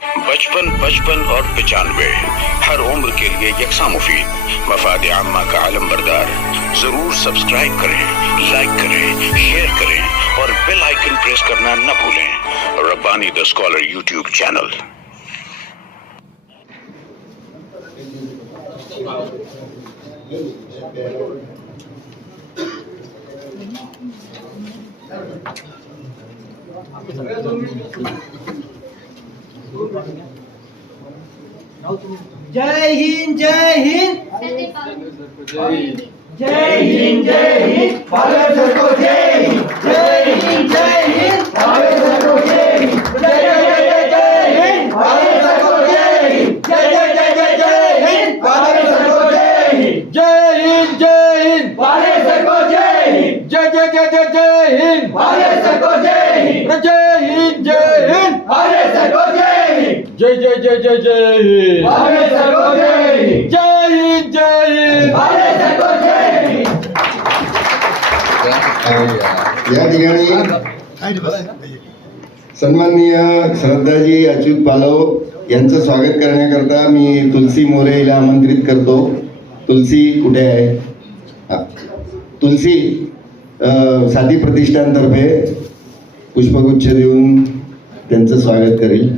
55 55 और 95 हर उम्र के लिए यकसा मुफीद, मफाद आम्मा का आलम बरदार। जरूर सब्सक्राइब करें, लाइक करें, शेयर करें और बेल आइकन प्रेस करना न भूलें। Rabbani the scholar YouTube channel. जय हिंद जय हिंद जय हिंद जय हिंद भारत को जय हिंद जय हिंद जय हिंद भारत को जय हिंद जय जय जय हिंद भारत को जय हिंद जय जय जय हिंद भारत को जय हिंद जय हिंद जय हिंद भारत को जय हिंद जय जय हिंद भारत को जय हिंद जय हिंद जय हिंद भारत को जय हिंद जय जय हिंद भारत को जय हिंद जय हिंद जय हिंद भारत को जय हिंद। या ठिकाणी सन्माननीय श्रद्धाजी अच्युत पालव यांचं स्वागत करण्याकरता मी तुलसी मोरे हिला आमंत्रित करतो। तुलसी कुठे आहे? तुलसी साथी प्रतिष्ठानतर्फे पुष्पगुच्छ देऊन त्यांचं स्वागत करेल।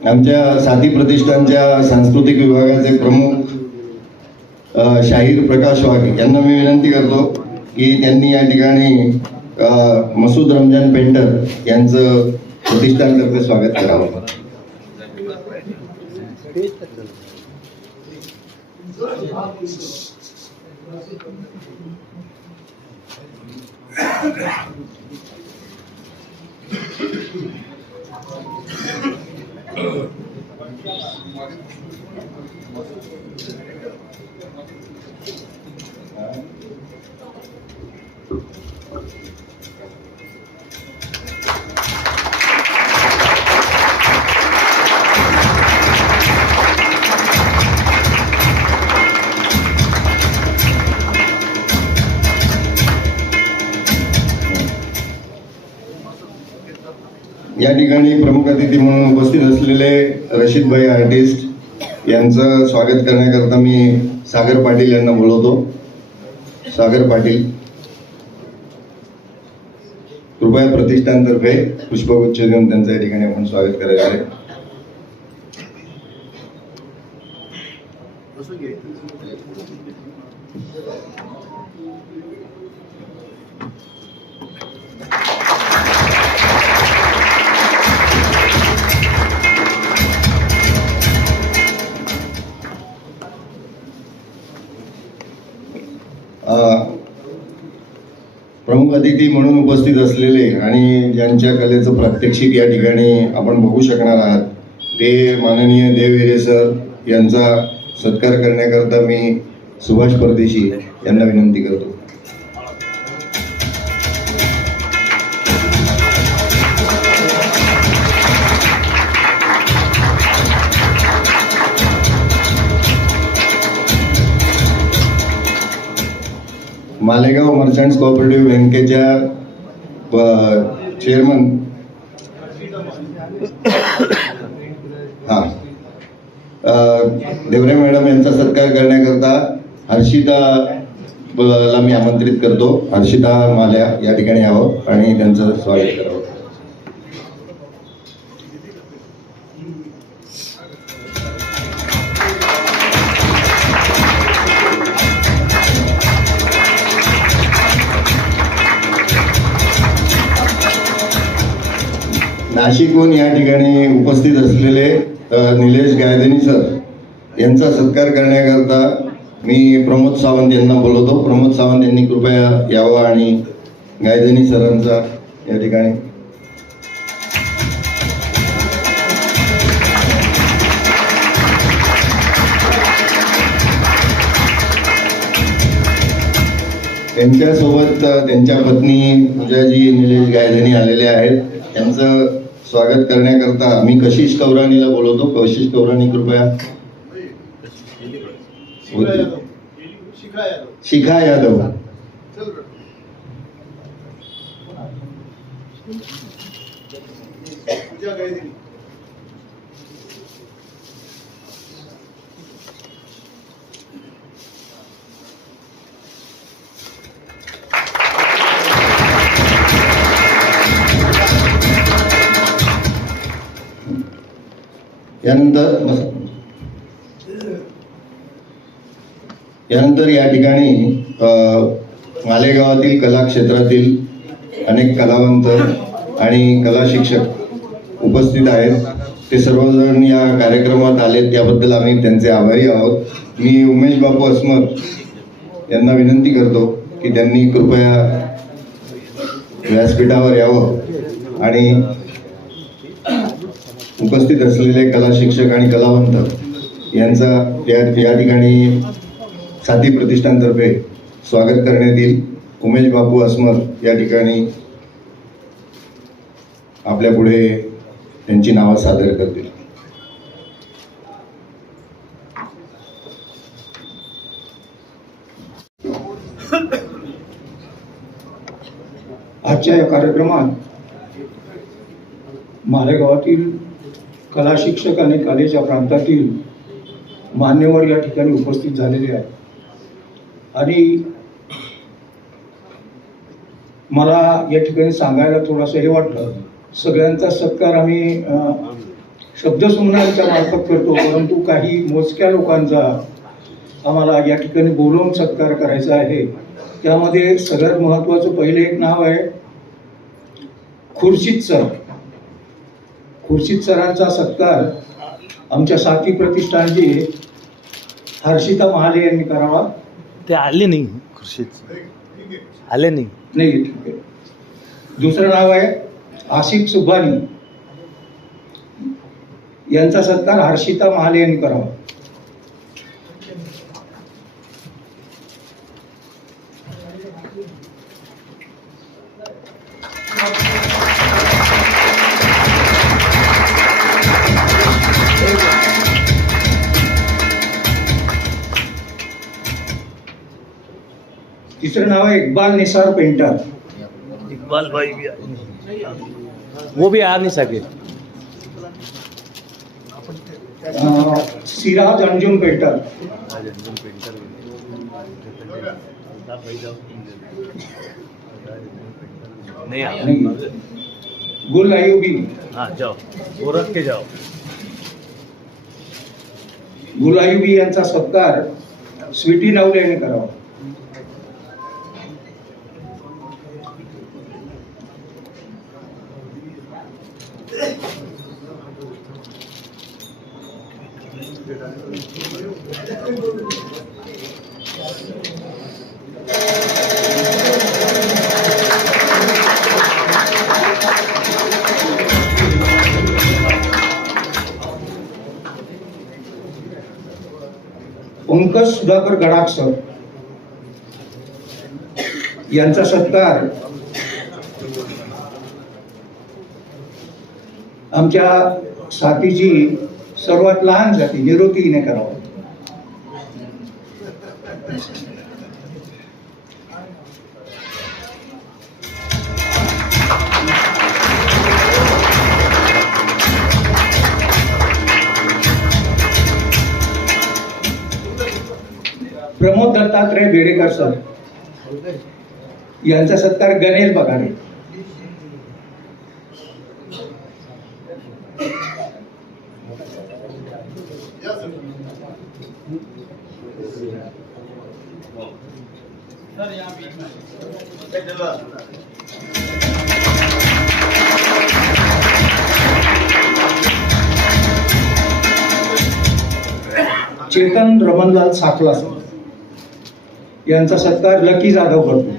आमच्या साथी प्रतिष्ठानच्या सांस्कृतिक विभागाचे प्रमुख शाहीर प्रकाश वाघ यांना मी विनंती करतो की त्यांनी या ठिकाणी मसूद रमजान पेंटर यांचं प्रतिष्ठानतर्फे स्वागत करावं। या ठिकाणी प्रमुख अतिथी म्हणून उपस्थित असलेले रशीद भाई आर्टिस्ट यांचं स्वागत करण्याकरता मी सागर पाटील यांना बोलवतो। सागर पाटील कृपया प्रतिष्ठानतर्फे पुष्पगुच्छ देऊन त्यांचं या ठिकाणी आपण स्वागत करायचं आहे। प्रमुख अतिथी म्हणून उपस्थित असलेले आणि ज्यांच्या कलेचं प्रात्यक्षिक या ठिकाणी आपण बघू शकणार आहात ते माननीय देवहिरे सर यांचा सत्कार करण्याकरता मी सुभाष परदेशी यांना विनंती करतो। मालेगाव मर्चंट्स कोऑपरेटिव्ह बँकेच्या चेअरमन देवरे मॅडम यांचा सत्कार करण्याकरता हर्षिताला मी आमंत्रित करतो। हर्षिता माल्या या ठिकाणी यावं आणि त्यांचं स्वागत करावं। नाशिकहून या ठिकाणी उपस्थित असलेले निलेश गायधनी सर यांचा सत्कार करण्याकरता मी प्रमोद सावंत यांना बोलवतो। प्रमोद सावंत यांनी कृपया यावं आणि गायधनी सरांचा या ठिकाणी त्यांच्यासोबत त्यांच्या पत्नी पूजाजी निलेश गायधनी आलेले आहेत. त्यांचं स्वागत करण्याकरता मी कशिश कौरानीला बोलवतो. कशिश कौरानी कृपया. शिखा यादव. यानंतर या ठिकाणी मालेगावातील कला क्षेत्रातील अनेक कलावंत आणि कला शिक्षक उपस्थित आहेत. ते सर्वजण या कार्यक्रमात आलेत, त्याबद्दल आम्ही त्यांचे आभारी आहोत. मी उमेश बापू अस्मत यांना विनंती करतो की त्यांनी कृपया व्यासपीठावर यावं आणि उपस्थित असलेले कला शिक्षक आणि कलावंत यांचा या ठिकाणी साथी प्रतिष्ठानतर्फे स्वागत करण्यात येईल. उमेश बापू अस्मत या ठिकाणी आपल्या पुढे त्यांची नावं सादर करतील. आजच्या या कार्यक्रमात मालेगावातील कला शिक्षक आणि कलेच्या प्रांतातील मान्यवर या ठिकाणी उपस्थित झालेले आहेत. आणि मला या ठिकाणी सांगायला थोडंसं हे वाटलं, सगळ्यांचा सत्कार आम्ही शब्दसमूहांच्या मार्फत करतो, परंतु काही मोजक्या लोकांचा आम्हाला या ठिकाणी बोलवून सत्कार करायचा आहे. त्यामध्ये सगळ्यात महत्त्वाचं पहिले एक नाव आहे खुर्शीद सर. खुर्शीद सरांचा सत्कार आमच्या साथी प्रतिष्ठानची हर्षिता महाले यांनी करावा. ते आले नाही, खुर्शीद आले नाही. ठीक आहे. दुसरं नाव आहे आसिफ सुभानी. यांचा सत्कार हर्षिता महाले यांनी करावा. तीसरा नाम है इकबाल निसार पेंटर. इकबाल भाई भी आए, वो भी आ नहीं सके. सिराज अंजुम पेंटर. नहीं गुल अयूबी. हाँ जाओ, वो रख के जाओ. गुल अयूबी यांचा सत्कार स्वीटी नवले यांनी करावा. पंकज सुधाकर गडाख सर यांचा सत्कार आमच्या साथीची सर्वात लहान जाती निरोतीने करावा. प्रमोद दत्तात्रय बेडेकर सर यांचा सत्कार गणेश बगाडे. चेतन रमणलाल साखला सर यांचा सत्कार लकी जाधव करतो.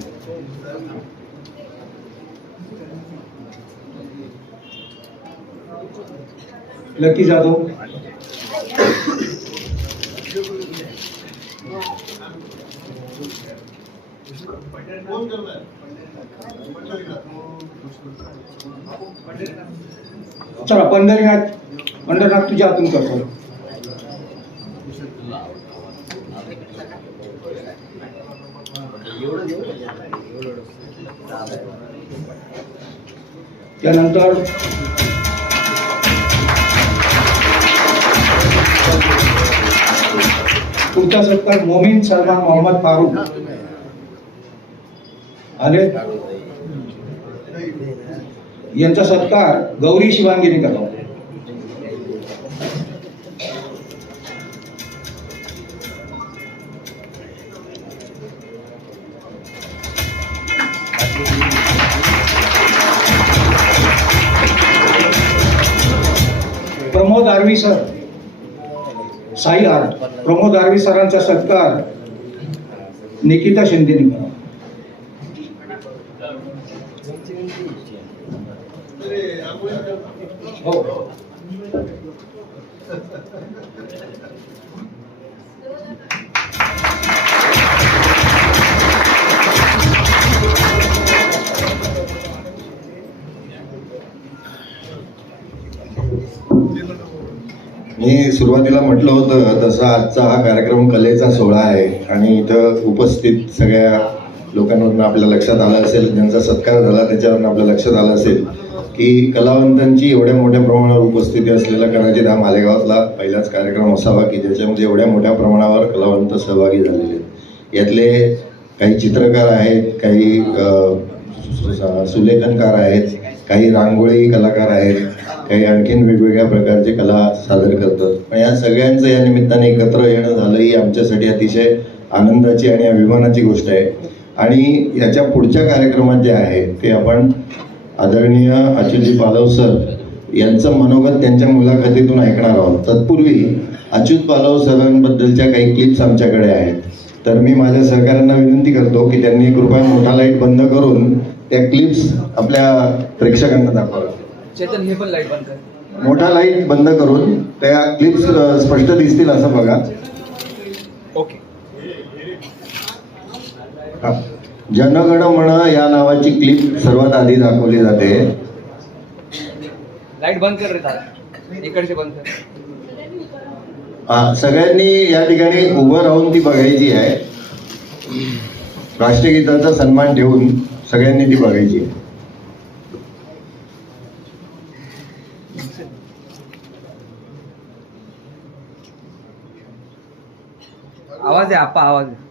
लकी जाधव. चला पंढरीनाथ तुझ्या हातून करतो. त्यानंतर पुढचा सत्कार मोमीन सलमान मोहम्मद फारूक आले. यांचा सत्कार गौरी शिवांगीने करावा. प्रमोद आर्वी सर, साई आर्ट, प्रमोद आर्वी सरांचा सत्कार निकिता शिंदेने करावा. हो. मी सुरुवातीला म्हटलं होतं तसा आजचा हा कार्यक्रम कलेचा सोहळा आहे आणि इथं उपस्थित सगळ्या लोकांवरून आपल्या लक्षात आलं असेल, ज्यांचा सत्कार झाला त्याच्यावरून आपल्या लक्षात आलं असेल की कलावंतांची एवढ्या मोठ्या प्रमाणावर उपस्थिती असलेला कदाचित हा मालेगावातला पहिलाच कार्यक्रम असावा की ज्याच्यामध्ये एवढ्या मोठ्या प्रमाणावर कलावंत सहभागी झालेले आहेत. यातले काही चित्रकार आहेत, काही सुलेखनकार आहेत, काही रांगोळी कलाकार आहेत, काही आणखीन वेगवेगळ्या प्रकारचे कला सादर करतात. पण या सगळ्यांचं या निमित्ताने एकत्र येणं झालं ही आमच्यासाठी अतिशय आनंदाची आणि अभिमानाची गोष्ट आहे. आणि याच्या पुढच्या कार्यक्रमात जे आहे ते आपण आदरणीय अच्युतजी पालव सर यांचं मनोगत त्यांच्या मुलाखतीतून ऐकणार आहोत. तत्पूर्वी अच्युत पालव सरांबद्दलच्या काही क्लिप्स आमच्याकडे आहेत. तर मी माझ्या सहकाऱ्यांना विनंती करतो की त्यांनी कृपया मोठा लाईट बंद करून त्या क्लिप्स आपल्या प्रेक्षकांना दाखवा. चेतन हे पण लाईट बंद कर. मोठा लाईट बंद करून त्या क्लिप्स स्पष्ट दिसतील असं बघा. ओके. जनगण मन या नावाची क्लिप सर्वात आधी दाखवली जाते. लाईट बंद कर रे दादा, इकडचे बंद कर. सगळ्यांनी या ठिकाणी उभं राहून ती बघायची आहे. राष्ट्रगीताचा सन्मान ठेवून सगळ्यांनी ती बघायची आहे. आवाज आहे आपा, आवाज आहे.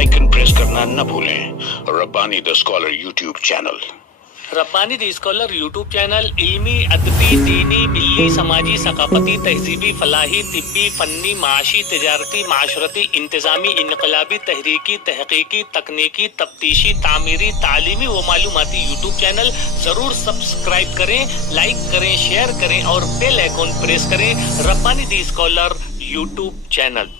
आइकन प्रेस करना न भूलें। Rabbani the scholar YouTube channel. Rabbani the scholar YouTube channel इल्मी, अदबी, दीनी, मिल्ली, समाजी, सकाफती, तहजीबी, फलाही, तिब्बी, फन्नी, माशी, तिजारती, माशरती, इंतजामी, इनकलाबी, तहरीकी, तहकीकी, तकनीकी, तफ्तीशी, तामीरी, तालीमी व मालूमाती यूट्यूब चैनल जरूर सब्सक्राइब करें, लाइक करें, शेयर करें और बेल आइकॉन प्रेस करें। Rabbani the scholar YouTube channel.